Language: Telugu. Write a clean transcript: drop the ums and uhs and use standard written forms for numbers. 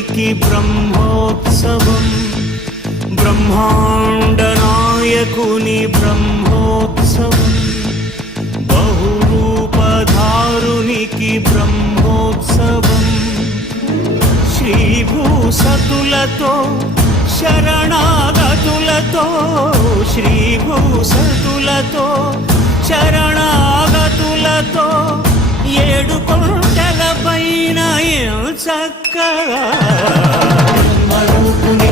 బ్రహ్మాండనాయకునికి బ్రహ్మోత్సవం, బ్రహ్మాండనాయకుని బ్రహ్మోత్సవం, బహురూపధారునికి బ్రహ్మోత్సవం, శ్రీభూసతులతో శరణాగతులతో, శ్రీభూసతులతో శరణాగతులతో, ఏడు కొండల పైన చక్కగా బ్రహ్మరూపుని